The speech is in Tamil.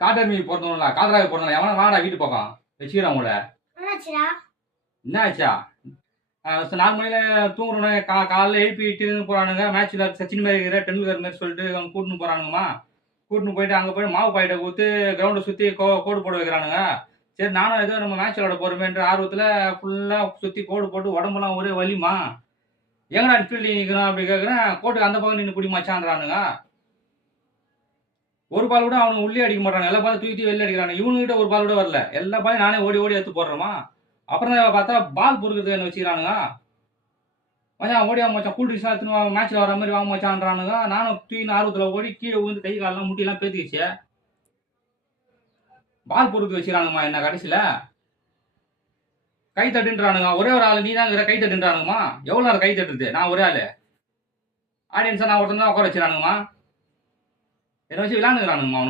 காட்டெருமை பொறந்தவங்களா காதராவி பொறந்தவங்களா எவனா வாடா வீட்டு பக்கம் வச்சுக்கிறான் உங்களை. என்ன ஆச்சா? 4 மணில தூங்குறோன்னே காலைல எழுப்பி இட்டுன்னு போறானுங்க. மேட்ச்ல சச்சின் மாரி இருக்கிற, டெண்டுல்கர் மாரி சொல்லிட்டு அவங்க கூட்டின்னு போறானுங்கம்மா. கூட்டின்னு போயிட்டு அங்க போய் மாவு பாக்கெட்ட குடுத்து கிரவுண்ட சுத்தி கோடு போட வைக்கிறானுங்க. சரி நானும் ஏதோ நம்ம மேட்ச் விளையாட போறோமேன்ற ஆர்வத்துல ஃபுல்லா சுத்தி கோடு போட்டு உடம்பெல்லாம் ஒரே வலிம்மா. எங்கடா ஃபீல்டிங் நிக்கிறோம் அப்படி கேட்கிறேன். கோட்டுக்கு அந்த பக்கம் நின்னு புடி மச்சான்றானுங்க. ஒரு பால் கூட அவனுங்க உள்ளே அடிக்க மாட்டானுங்க. எல்லா பாலும் தூக்கி வெளில அடிக்கிறானுங்க. இவனுங்கிட்ட ஒரு பால் கூட வரல. எல்லா பாலையும் நானே ஓடி ஓடி எடுத்து போடுறேம்மா. அப்புறம் தான் பார்த்தா பால் பொறுக்கிறதுக்கு என்ன வச்சுக்கிறானுங்க. மச்சான் ஓடியா மச்சான் கூல் ட்ரிங்க்ஸ்லாம் எடுத்துன்னு வா மேட்ச்ல வர மாதிரி வா மச்சான்றானுங்க. நானும் தூக்கின்னு ஆர்வத்துல ஓடி கீழே விழுந்து கை காலெல்லாம் முட்டிலாம் பேத்துக்கிச்சு. பால் பொறுக்க வச்சுக்கிறானுங்கம்மா என்ன கடைசியில. கை தட்டுன்றானுங்க. ஒரே ஒரு ஆள் நீ தான் இருக்கிற கை தட்டுன்றானுங்கம்மா. எவ்வளோ நேரம் கை தட்டுறது? நான் ஒரே ஆளு. ஆடியன்ஸை நான் ஒருத்தன் தான் உட்கார வச்சுறானுங்கம்மா. என்ன வச்சு விளையாண்டுக்கிறானுங்கம்மா அவனுங்க.